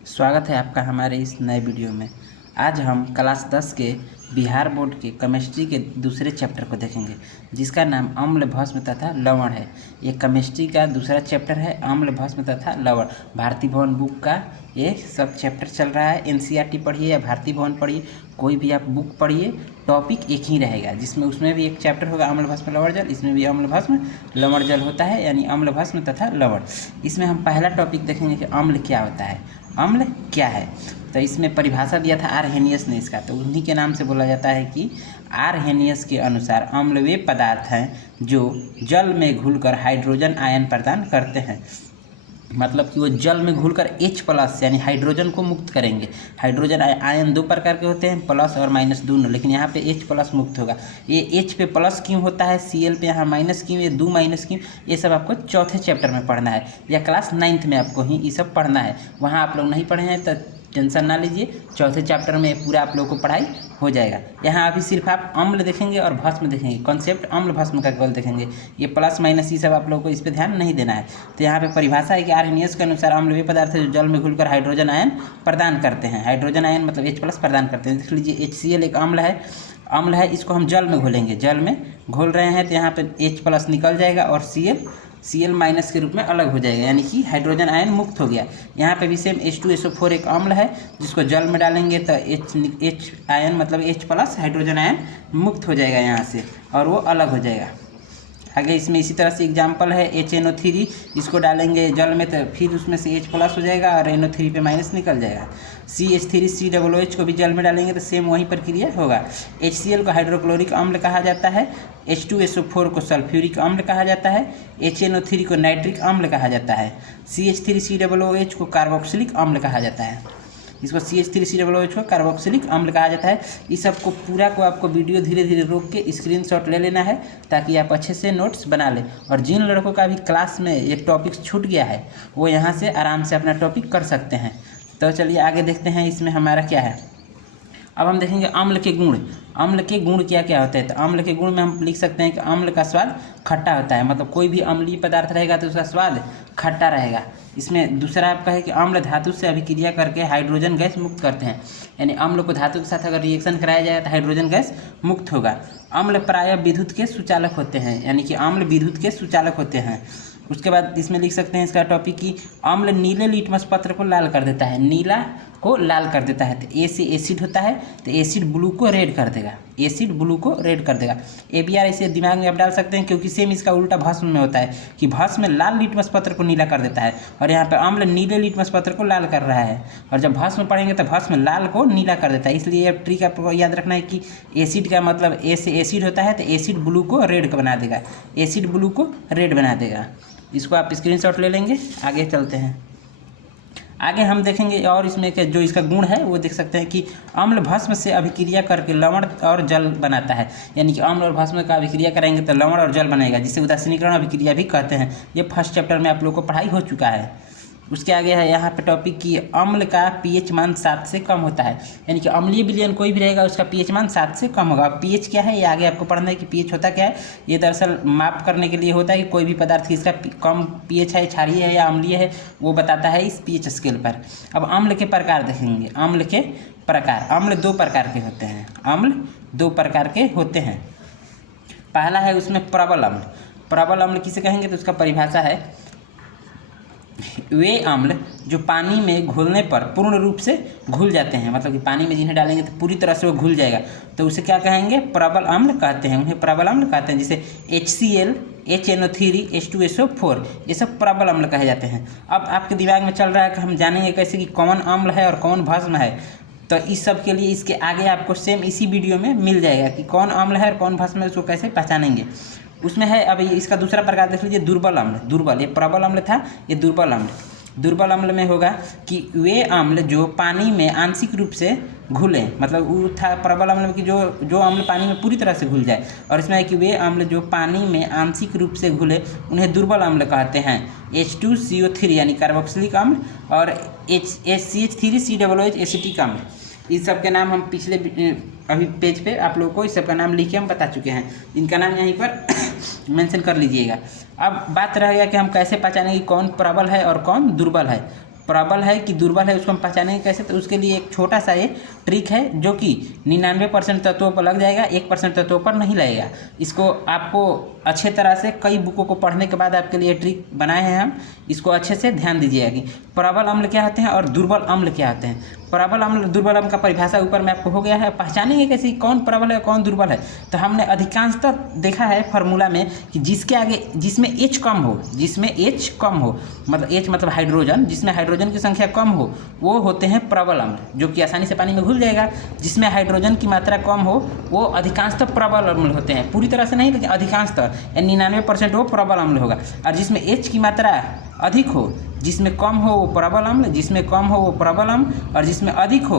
स्वागत है आपका हमारे इस नए वीडियो में। आज हम क्लास 10 के बिहार बोर्ड के केमिस्ट्री के दूसरे चैप्टर को देखेंगे, जिसका नाम अम्ल भस्म तथा लवण है। ये केमिस्ट्री का दूसरा चैप्टर है, अम्ल भस्म तथा लवण। भारतीय भवन बुक का ये सब चैप्टर चल रहा है। एनसीईआरटी पढ़िए या भारतीय भवन पढ़िए, कोई भी आप बुक पढ़िए, टॉपिक एक ही रहेगा, जिसमें उसमें भी एक चैप्टर होगा अम्ल भस्म लवण जल, इसमें भी अम्ल भस्म लवण जल होता है, यानी अम्ल भस्म तथा लवण। इसमें हम पहला टॉपिक देखेंगे कि अम्ल क्या होता है, अम्ल क्या है। तो इसमें परिभाषा दिया था आरहेनियस ने इसका, तो उन्हीं के नाम से बोला जाता है कि आरहेनियस के अनुसार अम्ल वे पदार्थ हैं जो जल में घुलकर हाइड्रोजन आयन प्रदान करते हैं। मतलब कि वो जल में घुलकर H+ यानी हाइड्रोजन को मुक्त करेंगे। हाइड्रोजन आयन दो प्रकार के होते हैं, प्लस और माइनस दोनों, लेकिन यहाँ पे H+ मुक्त होगा। ये H पे प्लस क्यों होता है, Cl पे यहाँ माइनस क्यों, ये 2 माइनस क्यों, ये सब आपको चौथे चैप्टर में पढ़ना है, या क्लास 9th में आपको ही ये सब पढ़ना है। वहाँ आप लोग नहीं पढ़े हैं तो टेंशन ना लीजिए, चौथे चैप्टर में पूरा आप लोगों को पढ़ाई हो जाएगा। यहाँ अभी सिर्फ आप अम्ल देखेंगे और भस्म देखेंगे, कॉन्सेप्ट अम्ल भस्म का केवल देखेंगे। ये प्लस माइनस ये सब आप लोगों को इस पर ध्यान नहीं देना है। तो यहाँ पे परिभाषा है कि आरहेनियस के अनुसार अम्ल वे पदार्थ है जो जल में घुलकर हाइड्रोजन आयन प्रदान करते हैं। हाइड्रोजन आयन मतलब H+ प्रदान करते हैं। देख लीजिए HCl एक अम्ल है, इसको हम जल में घोलेंगे, जल में घोल रहे हैं तो यहाँ पे H+ निकल जाएगा और Cl- के रूप में अलग हो जाएगा, यानी कि हाइड्रोजन आयन मुक्त हो गया। यहाँ पे भी सेम H2SO4 एक अम्ल है, जिसको जल में डालेंगे तो H आयन मतलब H+ हाइड्रोजन आयन मुक्त हो जाएगा यहाँ से, और वो अलग हो जाएगा। आगे इसमें इसी तरह से एग्जाम्पल है HNO3, इसको डालेंगे जल में तो फिर उसमें से H+ हो जाएगा और NO3 पे माइनस निकल जाएगा। CH3COOH को भी जल में डालेंगे तो सेम वही प्रक्रिया होगा। HCl को हाइड्रोक्लोरिक अम्ल कहा जाता है, H2SO4 को सल्फ्यूरिक अम्ल कहा जाता है, HNO3 को नाइट्रिक अम्ल कहा जाता है, CH3COOH को कार्बोक्सिलिक अम्ल कहा जाता है। इसको CH3COOH को कार्बोक्सिलिक अम्ल कहा जाता है। इस सब को पूरा को आपको वीडियो धीरे धीरे रोक के स्क्रीनशॉट ले लेना है, ताकि आप अच्छे से नोट्स बना लें। और जिन लड़कों का भी क्लास में ये टॉपिक छूट गया है, वो यहाँ से आराम से अपना टॉपिक कर सकते हैं। तो चलिए आगे देखते हैं इसमें हमारा क्या है। अब हम देखेंगे अम्ल के गुण। अम्ल के गुण क्या क्या होते हैं, तो अम्ल के गुण में हम लिख सकते हैं कि अम्ल का स्वाद खट्टा होता है। मतलब कोई भी अम्लीय पदार्थ रहेगा तो उसका स्वाद खट्टा रहेगा। इसमें दूसरा आपका है कि अम्ल धातु से अभिक्रिया करके हाइड्रोजन गैस मुक्त करते हैं, यानी अम्ल को धातु के साथ अगर रिएक्शन कराया जाए तो हाइड्रोजन गैस मुक्त होगा। अम्ल प्रायः विद्युत के सुचालक होते हैं, यानी कि अम्ल विद्युत के सुचालक होते हैं। उसके बाद इसमें लिख सकते हैं इसका टॉपिक कि अम्ल नीले लिटमस पत्र को लाल कर देता है, नीला को लाल कर देता है। तो ए से एसिड होता है तो एसिड ब्लू को रेड कर देगा, एसिड ब्लू को रेड कर देगा। ABR इसे दिमाग में आप डाल सकते हैं, क्योंकि सेम इसका उल्टा भस्म में होता है कि भस्म लाल लिटमस पत्र को नीला कर देता है, और यहाँ पे अम्ल नीले लिटमस पत्र को लाल कर रहा है। और जब भस्म पढ़ेंगे तो भस्म लाल को नीला कर देता है। इसलिए ये ट्रिक आपको याद रखना है कि एसिड का मतलब ए से एसिड होता है तो एसिड ब्लू को रेड बना देगा, एसिड ब्लू को रेड बना देगा। इसको आप स्क्रीनशॉट ले लेंगे। आगे चलते हैं, आगे हम देखेंगे और इसमें के जो इसका गुण है वो देख सकते हैं कि अम्ल भस्म से अभिक्रिया करके लवण और जल बनाता है, यानी कि अम्ल और भस्म का अभिक्रिया करेंगे तो लवण और जल बनेगा, जिसे उदासीनीकरण अभिक्रिया भी कहते हैं। ये फर्स्ट चैप्टर में आप लोग को पढ़ाई हो चुका है। उसके आगे है यहाँ पे टॉपिक कि अम्ल का pH मान 7 से कम होता है, यानी कि अम्लीय विलयन कोई भी रहेगा उसका pH मान 7 से कम होगा। अब pH क्या है ये आगे आपको पढ़ना है कि pH होता क्या है। ये दरअसल माप करने के लिए होता है कि कोई भी पदार्थ की इसका कम pH है, क्षारीय है या अम्लीय है, वो बताता है इस pH स्केल पर। अब अम्ल के प्रकार देखेंगे। अम्ल के प्रकार, अम्ल 2 प्रकार के होते हैं, अम्ल 2 प्रकार के होते हैं। पहला है उसमें प्रबल अम्ल। प्रबल अम्ल किसे कहेंगे तो उसका परिभाषा है वे अम्ल जो पानी में घुलने पर पूर्ण रूप से घुल जाते हैं, मतलब कि पानी में जिन्हें डालेंगे तो पूरी तरह से वो घुल जाएगा, तो उसे क्या कहेंगे, प्रबल अम्ल कहते हैं। उन्हें प्रबल अम्ल कहते हैं। जैसे HCl, HNO3, H2SO4, ये सब प्रबल अम्ल कहे जाते हैं। अब आपके दिमाग में चल रहा है कि हम जानेंगे कैसे कि कौन अम्ल है और कौन भस्म है, तो इस सब के लिए इसके आगे आपको सेम इसी वीडियो में मिल जाएगा कि कौन अम्ल है और कौन भस्म है, उसको कैसे पहचानेंगे। उसमें है अभी इसका दूसरा प्रकार देख लीजिए, दुर्बल अम्ल। दुर्बल, ये प्रबल अम्ल था, ये दुर्बल अम्ल। दुर्बल अम्ल में होगा कि वे अम्ल जो पानी में आंशिक रूप से घुले, मतलब वो था प्रबल अम्ल में कि जो अम्ल पानी में पूरी तरह से घुल जाए। और इसमें है कि वे अम्ल जो पानी में आंशिक रूप से घुले उन्हें दुर्बल अम्ल कहते हैं। H2CO3 यानी कार्बोक्सिलिक अम्ल और CH3COOH एसिटिक अम्ल, इस सब के नाम हम पिछले अभी पेज पे आप लोगों को इस सब का नाम लिख के हम बता चुके हैं। इनका नाम यहीं पर मेंशन कर लीजिएगा। अब बात रह गया कि हम कैसे पहचानेंगे कौन प्रबल है और कौन दुर्बल है। प्रबल है कि दुर्बल है उसको हम पहचानेंगे कैसे, तो उसके लिए एक छोटा सा ये ट्रिक है जो कि 99% तत्वों पर लग जाएगा, 1% तत्वों पर नहीं लगेगा। इसको आपको अच्छे तरह से कई बुकों को पढ़ने के बाद आपके लिए ट्रिक बनाए हैं हम, इसको अच्छे से ध्यान दीजिएगा कि प्रबल अम्ल क्या होते हैं और दुर्बल अम्ल क्या होते हैं। प्रबल अम्ल दुर्बल अम्ल का परिभाषा ऊपर में आपको हो गया है। पहचानेंगे कैसे कौन प्रबल है कौन दुर्बल है, तो हमने अधिकांशतः देखा है फार्मूला में कि जिसके आगे जिसमें H कम हो, जिसमें H कम हो, मतलब H मतलब हाइड्रोजन, जिसमें हाइड्रोजन की संख्या कम हो वो होते हैं प्रबल अम्ल, जो कि आसानी से पानी में घुल जाएगा। जिसमें हाइड्रोजन की मात्रा कम हो वो अधिकांशतः प्रबल अम्ल होते हैं, पूरी तरह से नहीं लेकिन अधिकांशतः 99% वो प्रबल अम्ल होगा। और जिसमें H की मात्रा अधिक हो, जिसमें कम हो वो प्रबल अम्ल, जिसमें कम हो वो प्रबल अम्ल, और जिसमें अधिक हो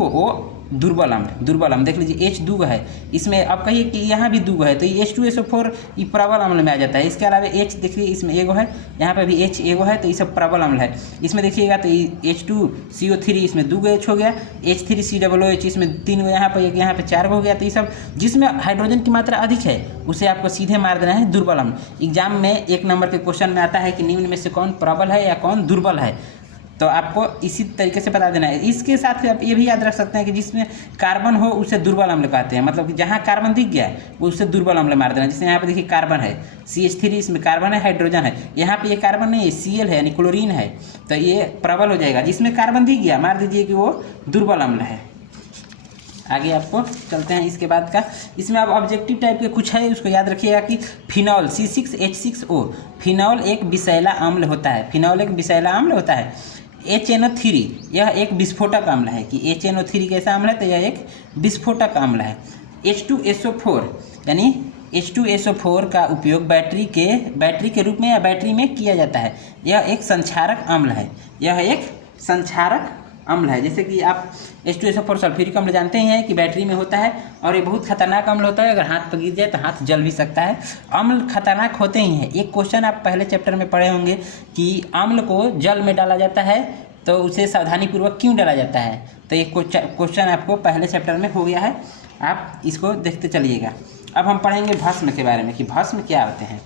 वो दुर्बल अम्ल। देख लीजिए H दूग है, इसमें आप कहिए कि यहाँ भी दूग है तो ये H2SO4 ये प्रबल अम्ल में आ जाता है। इसके अलावा H देखिए इसमें एगो है, यहाँ पे भी H एगो है तो ये सब प्रबल अम्ल है। इसमें देखिएगा तो H2CO3 इसमें दूगो H हो गया, H3COOH इसमें 3 गो, यहाँ पर एक, यहाँ पे 4 गो हो गया। तो ये सब जिसमें हाइड्रोजन की मात्रा अधिक है उसे आपको सीधे मार देना है दुर्बल अम्ल। एग्जाम में 1 नंबर के क्वेश्चन में आता है कि निम्न में से कौन प्रबल है या कौन दुर्बल है, तो आपको इसी तरीके से बता देना है। इसके साथ आप ये भी याद रख सकते हैं कि जिसमें कार्बन हो उसे दुर्बल अम्ल कहते हैं, मतलब कि जहाँ कार्बन दिख गया वो उससे दुर्बल अम्ल मार देना। जैसे यहाँ पे देखिए कार्बन है CH3, इसमें कार्बन है हाइड्रोजन है, यहाँ पे ये कार्बन नहीं है Cl है यानी क्लोरीन है, तो ये प्रबल हो जाएगा। जिसमें कार्बन दिख गया मार दीजिए कि वो दुर्बल अम्ल है। आगे आपको चलते हैं इसके बाद का, इसमें अब ऑब्जेक्टिव टाइप के कुछ है उसको याद रखिएगा कि फिनॉल C6H6O, फिनॉल एक विषैला अम्ल होता है, फिनॉल एक विषैला अम्ल होता है। HNO3 यह एक विस्फोटक अम्ल है कि HNO3 कैसा अम्ल है, तो यह एक विस्फोटक अम्ल है। H2SO4 यानी H2SO4 का उपयोग बैटरी के रूप में या बैटरी में किया जाता है। यह एक संक्षारक अम्ल है, यह एक संक्षारक अम्ल है। जैसे कि आप H2SO4 सल्फ्यूरिक अम्ल जानते ही हैं कि बैटरी में होता है और ये बहुत खतरनाक अम्ल होता है, अगर हाथ पर गिर जाए तो हाथ जल भी सकता है। अम्ल खतरनाक होते ही हैं। एक क्वेश्चन आप पहले चैप्टर में पढ़े होंगे कि अम्ल को जल में डाला जाता है तो उसे सावधानीपूर्वक क्यों डाला जाता है, तो ये क्वेश्चन आपको पहले चैप्टर में हो गया है, आप इसको देखते चलिएगा। अब हम पढ़ेंगे भस्म के बारे में कि भस्म क्या होते हैं।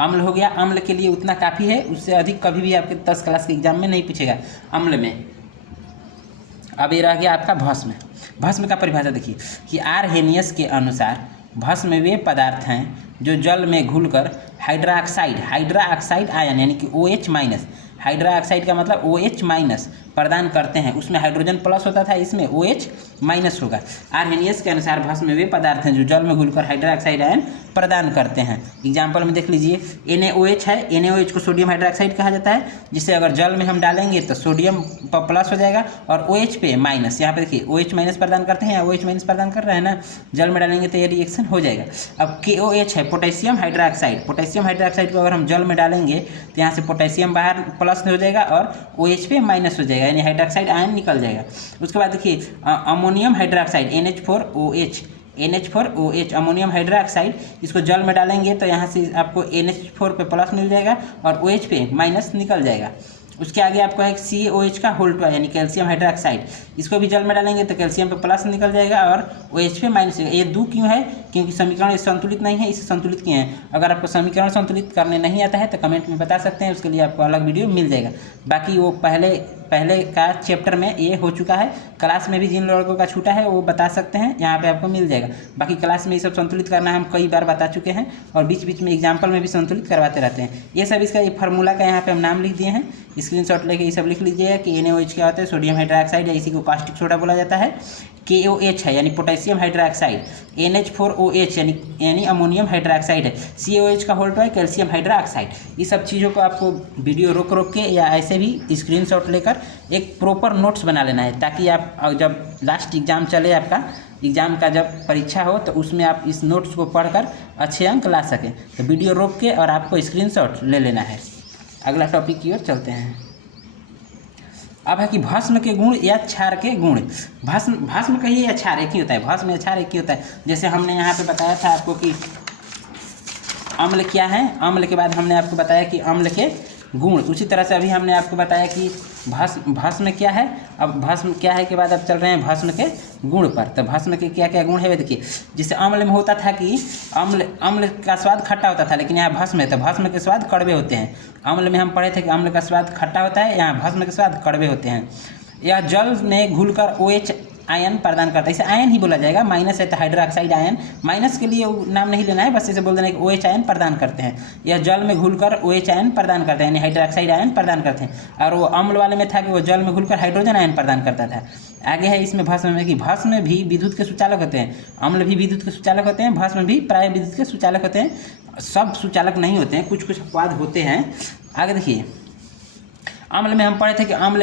अम्ल हो गया, अम्ल के लिए उतना काफ़ी है, उससे अधिक कभी भी आपके 10 क्लास के एग्जाम में नहीं पूछेगा अम्ल में। अब ये रह गया आपका भस्म। भस्म का परिभाषा देखिए कि आरहेनियस के अनुसार भस्म वे पदार्थ हैं जो जल में घुलकर हाइड्रोक्साइड आयन यानी कि OH-, हाइड्रोक्साइड का मतलब OH- प्रदान करते हैं। उसमें हाइड्रोजन प्लस होता था, इसमें OH- होगा। आरहेनियस के अनुसार भस्म वे पदार्थ हैं जो जल में घुलकर हाइड्रोक्साइड आयन प्रदान करते हैं। एग्जाम्पल में देख लीजिए NaOH है, NaOH को सोडियम हाइड्रोक्साइड कहा जाता है, जिसे अगर जल में हम डालेंगे तो सोडियम प्लस हो जाएगा और OH पे माइनस, यहाँ पे देखिए OH- प्रदान करते हैं या OH- प्रदान कर रहे हैं ना, जल में डालेंगे तो ये रिएक्शन हो जाएगा। अब KOH है पोटेशियम हाइड्रोक्साइड, पोटेशियम हाइड्रोक्साइड को अगर हम जल में डालेंगे तो यहाँ से पोटेशियम बाहर प्लस हो जाएगा और OH पे माइनस हो जाएगा यानी हाइड्रोक्साइड आयन निकल जाएगा। उसके बाद देखिए ammonium hydroxide NH4OH ammonium hydroxide, इसको जल में डालेंगे तो यहाँ से आपको NH4 पे प्लस मिल जाएगा और OH पे माइनस निकल जाएगा। उसके आगे आपको एक CaOH का होल 2 यानी कैल्शियम हाइड्रोक्साइड, इसको भी जल में डालेंगे तो कैल्शियम पे प्लस निकल जाएगा और OH पे माइनस। ये 2 क्यों है, क्योंकि समीकरण संतुलित नहीं है, इसे संतुलित किए हैं। अगर आपको समीकरण संतुलित करने नहीं आता है तो कमेंट में बता सकते हैं, उसके लिए आपको अलग वीडियो मिल जाएगा। बाकी वो पहले का चैप्टर में ये हो चुका है, क्लास में भी जिन लड़कों का छूटा है वो बता सकते हैं, यहाँ पे आपको मिल जाएगा। बाकी क्लास में ये सब संतुलित करना हम कई बार बता चुके हैं और बीच बीच में एग्जाम्पल में भी संतुलित करवाते रहते हैं। ये सब इसका ये फार्मूला का यहाँ पे हम नाम लिख दिए हैं, स्क्रीनशॉट लेके ये सब लिख लीजिएगा कि NaOH क्या होता है, सोडियम हाइड्रोक्साइड है, इसी को कास्टिक सोडा बोला जाता है। KOH है यानी पोटेशियम हाइड्रोक्साइड, NH4OH यानी अमोनियम हाइड्रोक्साइड है, CaOH का होल 2 है कैल्शियम हाइड्रोक्साइड। ये सब चीज़ों को आपको वीडियो रोक के या ऐसे भी स्क्रीनशॉट लेकर एक प्रॉपर नोट्स बना लेना है, ताकि आप जब लास्ट एग्ज़ाम चले, आपका एग्ज़ाम का जब परीक्षा हो तो उसमें आप इस नोट्स को पढ़कर अच्छे अंक ला सकें। तो वीडियो रोक के और आपको स्क्रीनशॉट ले लेना है। अगला टॉपिक की ओर चलते हैं। अब है कि भस्म के गुण या क्षार के गुण। भस्म कहिए या क्षार एक ही होता है, भस्म या क्षार एक ही होता है। जैसे हमने यहाँ पे बताया था आपको कि अम्ल क्या है, अम्ल के बाद हमने आपको बताया कि अम्ल के गुण, उसी तरह से अभी हमने आपको बताया कि भस्म क्या है, अब भस्म क्या है के बाद अब चल रहे हैं भस्म के गुण पर। तो भस्म के क्या क्या गुण है वे देखिए। जिससे अम्ल में होता था कि अम्ल का स्वाद खट्टा होता था, लेकिन यहाँ भस्म है तो भस्म के स्वाद कड़वे होते हैं। अम्ल में हम पढ़े थे कि अम्ल का स्वाद खट्टा होता है, यहाँ भस्म के स्वाद कड़वे होते हैं। यह जल में घुलकर OH आयन प्रदान करता है, इसे आयन ही बोला जाएगा, माइनस है तो हाइड्रोक्साइड आयन, माइनस के लिए नाम नहीं लेना है, बस इसे बोल देना है कि OH आयन प्रदान करते हैं। यह जल में घुलकर OH आयन प्रदान करते हैं, यानी हाइड्रोक्साइड आयन प्रदान करते हैं। और वो अम्ल वाले में था कि वो जल में घुलकर हाइड्रोजन आयन प्रदान करता था। आगे है इसमें भस्म में कि भस्म भी विद्युत के सुचालक होते हैं, अम्ल भी विद्युत के सुचालक होते हैं, भस्म भी प्राय विद्युत के सुचालक होते हैं। सब सुचालक नहीं होते हैं, कुछ कुछ अपवाद होते हैं। आगे देखिए, अम्ल में हम पढ़े थे कि अम्ल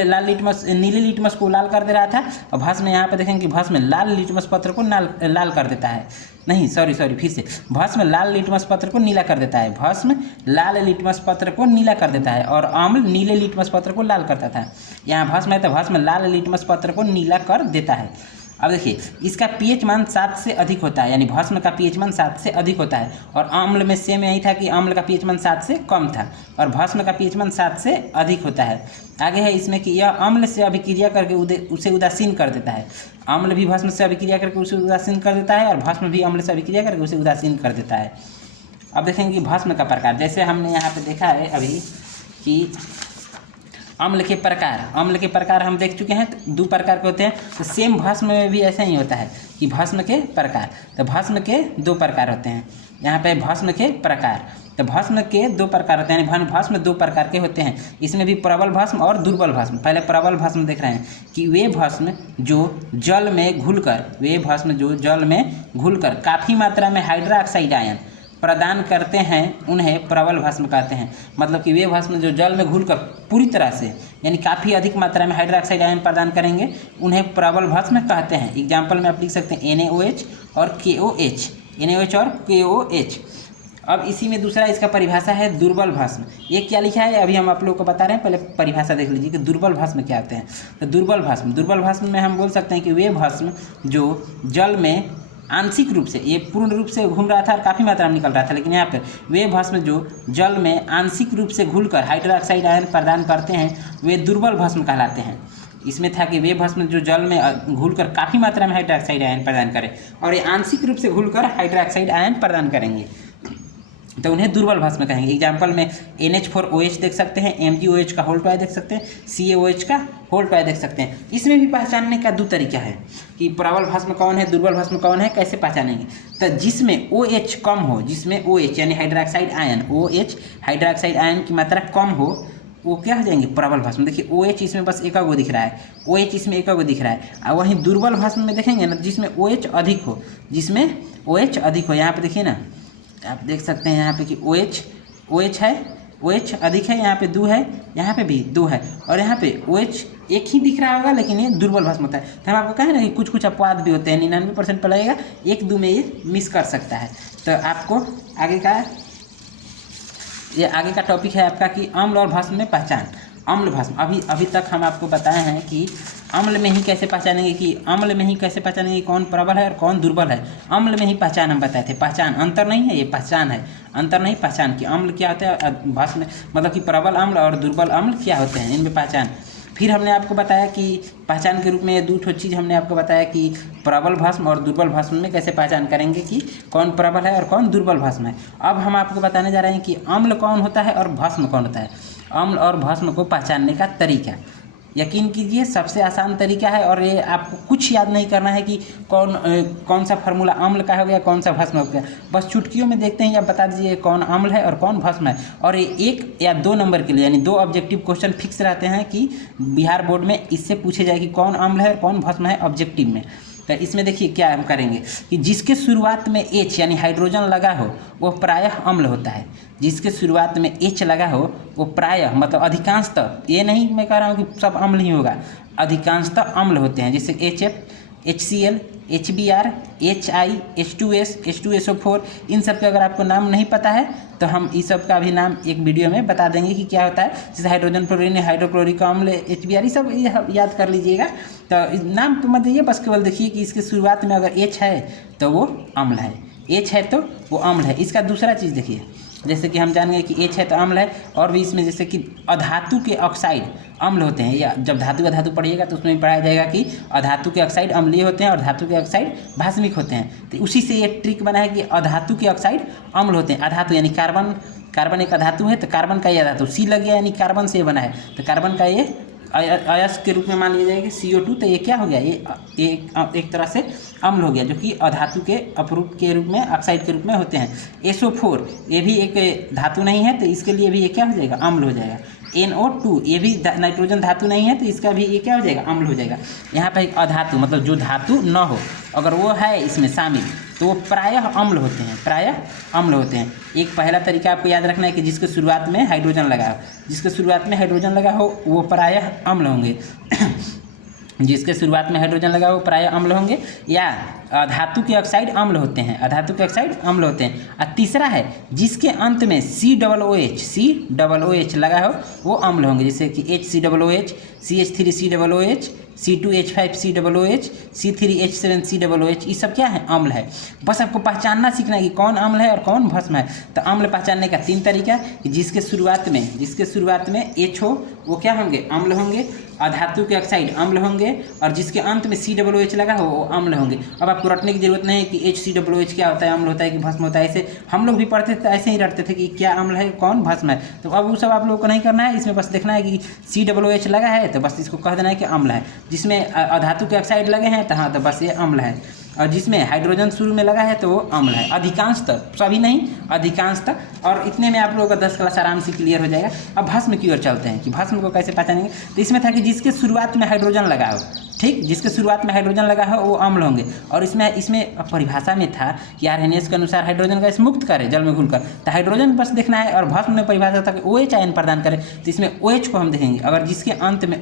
नीले लिटमस को लाल कर दे रहा था, और भस्म यहाँ पे देखेंगे कि भस्म लाल लिटमस पत्र को लाल कर देता है। नहीं सॉरी फिर से, भस्म लाल लिटमस पत्र को नीला कर देता है, भस्म लाल लिटमस पत्र को नीला कर देता है, और अम्ल नीले लिटमस पत्र को लाल करता था। यहाँ भस्म है तो भस्म लाल लिटमस पत्र को नीला कर देता है। अब देखिए, इसका pH मान 7 से अधिक होता है, यानी भस्म का pH मान 7 से अधिक होता है। और अम्ल में सेम यही था कि अम्ल का pH मान 7 से कम था, और भस्म का pH मान 7 से अधिक होता है। आगे है इसमें कि यह अम्ल से अभिक्रिया करके उसे उदासीन कर देता है। अम्ल भी भस्म से अभिक्रिया करके उसे उदासीन कर देता है, और भस्म भी अम्ल से अभिक्रिया करके उसे उदासीन कर देता है। अब देखेंगे कि भस्म का प्रकार, जैसे हमने यहाँ पर देखा है अभी कि अम्ल के प्रकार हम देख चुके हैं, तो 2 प्रकार के होते हैं। तो सेम भस्म में भी ऐसा ही होता है कि भस्म के प्रकार, तो भस्म के 2 प्रकार होते हैं। यहाँ पे भस्म के प्रकार, तो भस्म के 2 प्रकार होते हैं, यानी भस्म 2 प्रकार के होते हैं। इसमें भी प्रबल भस्म और दुर्बल भस्म। पहले प्रबल भस्म देख रहे हैं कि वे भस्म जो जल में घुलकर काफ़ी मात्रा में हाइड्रोक्साइड आयन प्रदान करते हैं, उन्हें प्रबल भस्म कहते हैं। मतलब कि वे भस्म जो जल में घुलकर पूरी तरह से यानी काफ़ी अधिक मात्रा में हाइड्रोक्साइड आयन प्रदान करेंगे, उन्हें प्रबल भस्म कहते हैं। एग्जाम्पल में आप लिख सकते हैं NaOH और KOH। अब इसी में दूसरा इसका परिभाषा है दुर्बल भस्म। ये क्या लिखा है अभी हम आप लोगों को बता रहे हैं, पहले परिभाषा देख लीजिए कि दुर्बल भस्म क्या होते हैं। तो दुर्बल भस्म में हम बोल सकते हैं कि वे भस्म जो जल में आंशिक रूप से, ये पूर्ण रूप से घूम रहा था और काफ़ी मात्रा में निकल रहा था, लेकिन यहाँ पर वे भस्म जो जल में आंशिक रूप से घुलकर हाइड्रोक्साइड आयन प्रदान करते हैं, वे दुर्बल भस्म कहलाते हैं। इसमें था कि वे भस्म जो जल में घुलकर काफ़ी मात्रा में हाइड्रोक्साइड आयन प्रदान करें, और ये आंशिक रूप से घुलकर हाइड्रोक्साइड आयन प्रदान करेंगे, तो उन्हें दुर्बल भस्म कहेंगे। एग्जाम्पल में NH4OH देख सकते हैं, MgOH का होल टॉय देख सकते हैं, CaOH का होल टॉय देख सकते हैं। इसमें भी पहचानने का 2 तरीका है कि प्रबल भस्म कौन है, दुर्बल भस्म कौन है, कैसे पहचानेंगे। तो जिसमें OH कम हो, जिसमें OH यानी hydroxide ion, OH hydroxide ion की मात्रा कम हो, वो क्या हो जाएंगे, प्रबल भस्म। देखिए OH इसमें बस एक गो दिख रहा है, OH इसमें एक गो दिख रहा है। और वहीं दुर्बल भस्म में देखेंगे ना, जिसमें OH अधिक हो, यहाँ पे देखिए ना, आप देख सकते हैं यहाँ पे कि OH है, OH अधिक है, यहाँ पे 2 है, यहाँ पे भी 2 है, और यहाँ पे OH एक ही दिख रहा होगा, लेकिन ये दुर्बल भस्म होता है। तो हम आपको कहें ना कि कुछ कुछ अपवाद भी होते हैं, 99% पर लगेगा, 1-2 में ये मिस कर सकता है। तो आपको आगे का टॉपिक है आपका कि अम्ल और भस्म में पहचान। अम्ल भस्म, अभी तक हम आपको बताए हैं कि अम्ल में ही कैसे पहचानेंगे कौन प्रबल है और कौन दुर्बल है। अम्ल में ही पहचान हम बताए थे, पहचान, अंतर नहीं है, ये पहचान है, अंतर नहीं पहचान की। अम्ल क्या होता है, भस्म मतलब कि प्रबल अम्ल और दुर्बल अम्ल क्या होते हैं, इनमें पहचान। फिर हमने आपको बताया कि पहचान के रूप में ये 2 चीज़ हमने आपको बताया कि प्रबल भस्म और दुर्बल भस्म में कैसे पहचान करेंगे कि कौन प्रबल है और कौन दुर्बल भस्म है। अब हम आपको बताने जा रहे हैं कि अम्ल कौन होता है और भस्म कौन होता है। अम्ल और भस्म को पहचानने का तरीका, यकीन कीजिए सबसे आसान तरीका है, और ये आपको कुछ याद नहीं करना है कि कौन सा फार्मूला अम्ल का हो गया, कौन सा भस्म हो गया। बस चुटकियों में देखते हैं या बता दीजिए कौन अम्ल है और कौन भस्म है। और ये 1 या 2 नंबर के लिए, यानी 2 ऑब्जेक्टिव क्वेश्चन फिक्स रहते हैं कि बिहार बोर्ड में इससे पूछे जाए कि कौन अम्ल है और कौन भस्म है ऑब्जेक्टिव में। तो इसमें देखिए क्या हम करेंगे कि जिसके शुरुआत में H यानी हाइड्रोजन लगा हो वो प्रायः अम्ल होता है। जिसके शुरुआत में H लगा हो वो प्रायः मतलब अधिकांशतः, ये नहीं मैं कह रहा हूँ कि सब अम्ल ही होगा, अधिकांशतः अम्ल होते हैं। जैसे HF, HCl, HBr, HI, H2S, H2SO4, इन सब के अगर आपको नाम नहीं पता है तो हम इस सब का भी नाम एक वीडियो में बता देंगे कि क्या होता है। जैसे हाइड्रोजन फ्लोरीन, हाइड्रोक्लोरिक अम्ल, HBr, ये सब याद कर लीजिएगा। तो नाम तो मत दीजिए, बस केवल देखिए कि इसके शुरुआत में अगर H है तो वो अम्ल है, H है तो वो अम्ल है। इसका दूसरा चीज़ देखिए, जैसे कि हम जान गए कि H है तो अम्ल है। और भी इसमें जैसे कि अधातु के ऑक्साइड अम्ल होते हैं, या जब धातु का धातु पढ़िएगा तो उसमें भी पढ़ाया जाएगा कि अधातु के ऑक्साइड अम्लीय होते हैं और धातु के ऑक्साइड भास्मिक होते हैं। तो उसी से ये ट्रिक बना है कि अधातु के ऑक्साइड अम्ल होते हैं। अधातु यानी कार्बन एक अधातु है, तो कार्बन का ये अधातु C लग गया यानी कार्बन से बना है, तो कार्बन का ये अयस्क के रूप में मान लिया जाएगा CO2, तो ये क्या हो गया, ये एक तरह से अम्ल हो गया, जो कि अधातु के अपरूप के रूप में ऑक्साइड के रूप में होते हैं। SO4 ये भी एक धातु नहीं है, तो इसके लिए भी ये क्या हो जाएगा, अम्ल हो जाएगा। NO2 ये भी नाइट्रोजन धातु नहीं है, तो इसका भी ये क्या हो जाएगा, अम्ल हो जाएगा। यहाँ पर एक अधातु मतलब जो धातु न हो, अगर वो है इसमें शामिल, तो वो प्रायः अम्ल होते हैं, प्रायः अम्ल होते हैं। एक पहला तरीका आपको याद रखना है कि जिसके शुरुआत में हाइड्रोजन लगा हो, जिसके शुरुआत में हाइड्रोजन लगा हो वो प्रायः अम्ल होंगे जिसके शुरुआत में हाइड्रोजन लगा हो प्रायः अम्ल होंगे, या धातु के ऑक्साइड अम्ल होते हैं, अधातु के ऑक्साइड अम्ल होते हैं। और तीसरा है जिसके अंत में COOH लगा हो वो अम्ल होंगे, जैसे कि HCOOH, CH3COOH, C2H5COOH, C3H7COOH, ये सब क्या है, अम्ल है। बस आपको पहचानना सीखना है कि कौन अम्ल है और कौन भस्म है। तो अम्ल पहचानने का 3 तरीका कि जिसके शुरुआत में H हो वो क्या होंगे, अम्ल होंगे, अधातु के ऑक्साइड अम्ल होंगे, और जिसके अंत में COOH लगा हो वो अम्ल होंगे। अब आपको रटने की जरूरत नहीं है कि HCOOH क्या होता है, अम्ल होता है कि भस्म होता है। ऐसे हम लोग भी पढ़ते थे, ऐसे ही रटते थे कि क्या अम्ल है कौन भस्म है। तो अब वो सब आप लोगों को नहीं करना है, इसमें बस देखना है कि COOH लगा है तो बस इसको कह देना है कि अम्ल है। जिसमें अधातु के ऑक्साइड लगे हैं तो हाँ, तो बस ये अम्ल है। और जिसमें हाइड्रोजन शुरू में लगा है तो वो अम्ल है। अधिकांशतः, सभी नहीं, अधिकांशतः। और इतने में आप लोगों का 10 क्लास आराम से क्लियर हो जाएगा। अब भस्म की ओर चलते हैं कि भस्म को कैसे पहचानेंगे। तो इसमें था कि जिसके शुरुआत में हाइड्रोजन लगा हो, ठीक, जिसके शुरुआत में हाइड्रोजन लगा हो वो अम्ल होंगे। और इसमें परिभाषा में था कि आरएनएस के अनुसार हाइड्रोजन गैस मुक्त करे जल में घुलकर, तो हाइड्रोजन बस देखना है। और भस्म में परिभाषा था कि OH आयन प्रदान करे, तो इसमें OH को हम देखेंगे। अगर जिसके अंत में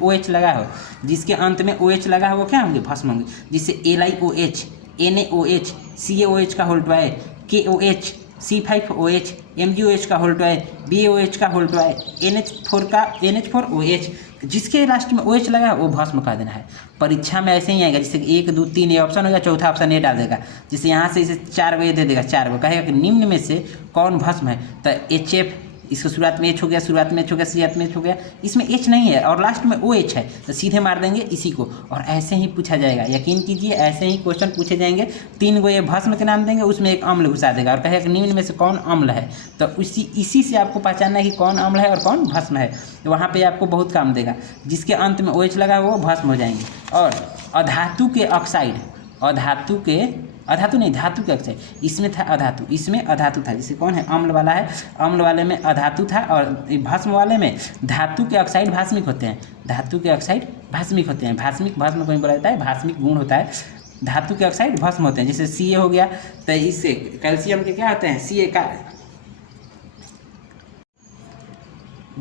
OH लगा हो, वो क्या होंगे, भस्म होंगे। जिससे LiOH, NaOH, CaOH का होल टॉय, KOH, C5OH, MgOH का होल टॉय, BaOH का होल टॉय, NH4OH, जिसके लास्ट में OH लगा वो भस्म कह देना है। परीक्षा में ऐसे ही आएगा, जैसे 1 2 3 ये ऑप्शन होगा, चौथा ऑप्शन ये डाल देगा। जैसे यहाँ से इसे 4 गो दे देगा, 4 गो कहेगा कि निम्न में से कौन भस्म है, तो HF, इसको शुरुआत में H हो गया, शुरुआत में H हो गया, शुरुआत में H हो गया, इसमें H नहीं है और लास्ट में OH है, तो सीधे मार देंगे इसी को। और ऐसे ही पूछा जाएगा, यकीन कीजिए ऐसे ही क्वेश्चन पूछे जाएंगे। 3 गो ये भस्म के नाम देंगे, उसमें एक अम्ल घुसा देगा और कहेगा कि निम्न में से कौन अम्ल है। तो इसी से आपको पहचानना है कि कौन अम्ल है और कौन भस्म है। तो वहाँ पर आपको बहुत काम देगा। जिसके अंत में OH लगा वो भस्म हो जाएंगे। और अधातु के ऑक्साइड, धातु के ऑक्साइड, इसमें था अधातु, इसमें अधातु था। जैसे कौन है, अम्ल वाला है, अम्ल वाले में अधातु था, और भस्म वाले में धातु के ऑक्साइड भास्मिक होते हैं, भस्म को ही बोला जाता है, भास्मिक गुण होता है। धातु के ऑक्साइड भस्म होते हैं। जैसे Ca हो गया, तो इससे कैल्शियम के क्या होते हैं, Ca का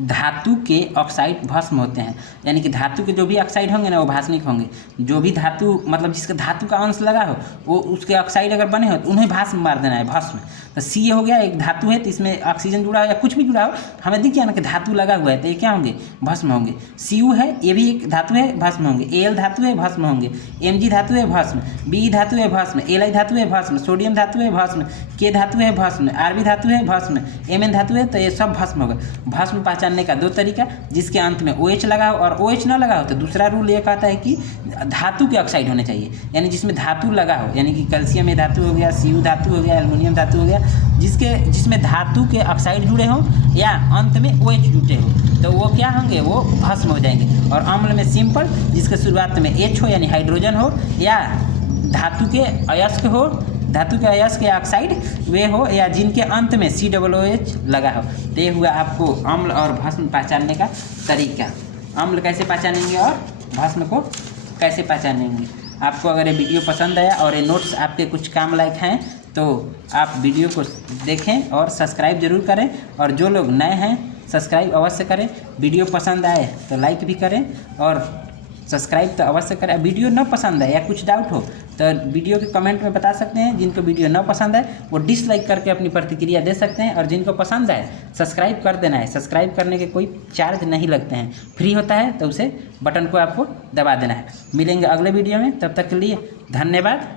धातु के ऑक्साइड भस्म होते हैं। यानी कि धातु के जो भी ऑक्साइड होंगे ना वो भास्मिक होंगे। जो भी धातु मतलब जिसका धातु का अंश लगा हो वो उसके ऑक्साइड अगर बने हो तो उन्हें भस्म मार देना है, भस्म। तो Ca हो गया, एक धातु है तो इसमें ऑक्सीजन जुड़ा हो या कुछ भी जुड़ा हो, हमें दिख गया ना कि धातु लगा हुआ है, तो ये क्या होंगे, भस्म होंगे। Cu है, ये भी एक धातु है, भस्म होंगे। Al धातु है, भस्म होंगे। Mg धातु है, भस्म। Be धातु है, भस्म। Li धातु है, भस्म। सोडियम धातु है, भस्म। K धातु है, भस्म। Rb धातु है, भस्म। Mn धातु है, तो ये सब भस्म होगा। भस्म पहचानने का 2 तरीका, जिसके अंत में OH लगा हो और OH ना लगा हो तो दूसरा रूल ये कहता है कि धातु के ऑक्साइड होने चाहिए। यानी जिसमें धातु लगा हो, यानी कि कैल्शियम में धातु हो गया, Cu धातु हो गया, एल्युमिनियम धातु हो गया, जिसमें धातु के ऑक्साइड जुड़े हों या अंत में OH जुटे हो तो वो क्या होंगे, वो भस्म हो जाएंगे। और अम्ल में सिंपल, जिसके शुरुआत में H हो यानी हाइड्रोजन हो, या धातु के अयस्क हो, धातु के अयस्क या ऑक्साइड वे हो, या जिनके अंत में COOH लगा हो। तो ये हुआ आपको अम्ल और भस्म पहचानने का तरीका। अम्ल कैसे पहचानेंगे और भस्म को कैसे पहचानेंगे। आपको अगर ये वीडियो पसंद आया और ये नोट्स आपके कुछ काम लायक हैं तो आप वीडियो को देखें और सब्सक्राइब जरूर करें। और जो लोग नए हैं सब्सक्राइब अवश्य करें। वीडियो पसंद आए तो लाइक भी करें और सब्सक्राइब तो अवश्य करें। वीडियो न पसंद है या कुछ डाउट हो तो वीडियो के कमेंट में बता सकते हैं। जिनको वीडियो न पसंद है वो डिसलाइक करके अपनी प्रतिक्रिया दे सकते हैं, और जिनको पसंद है सब्सक्राइब कर देना है। सब्सक्राइब करने के कोई चार्ज नहीं लगते हैं, फ्री होता है, तो उसे बटन को आपको दबा देना है। मिलेंगे अगले वीडियो में, तब तक के लिए धन्यवाद।